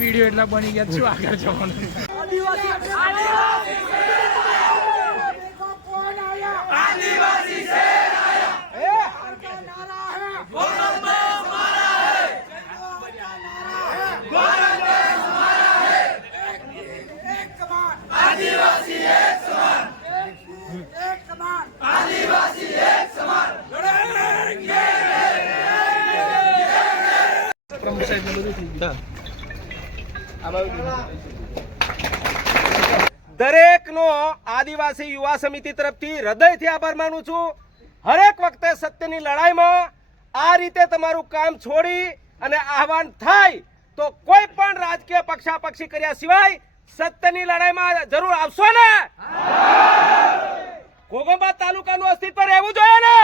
Video એટલા બની ગયા છું આગળ જવાનું? બધું થઈ ગયું. દરેકનો આદિવાસી યુવા સમિતિ તરફથી હૃદયથી આભાર માનું છું. હરેક વખતે સત્યની લડાઈમાં આ રીતે તમારું કામ છોડી અને આહવાન થાય તો કોઈ પણ રાજકીય પક્ષાપક્ષી કર્યા સિવાય સત્યની લડાઈમાં જરૂર આવશો ને? ઘોઘંબા તાલુકાનું અસ્તિત્વ રહેવું જોઈએ ને?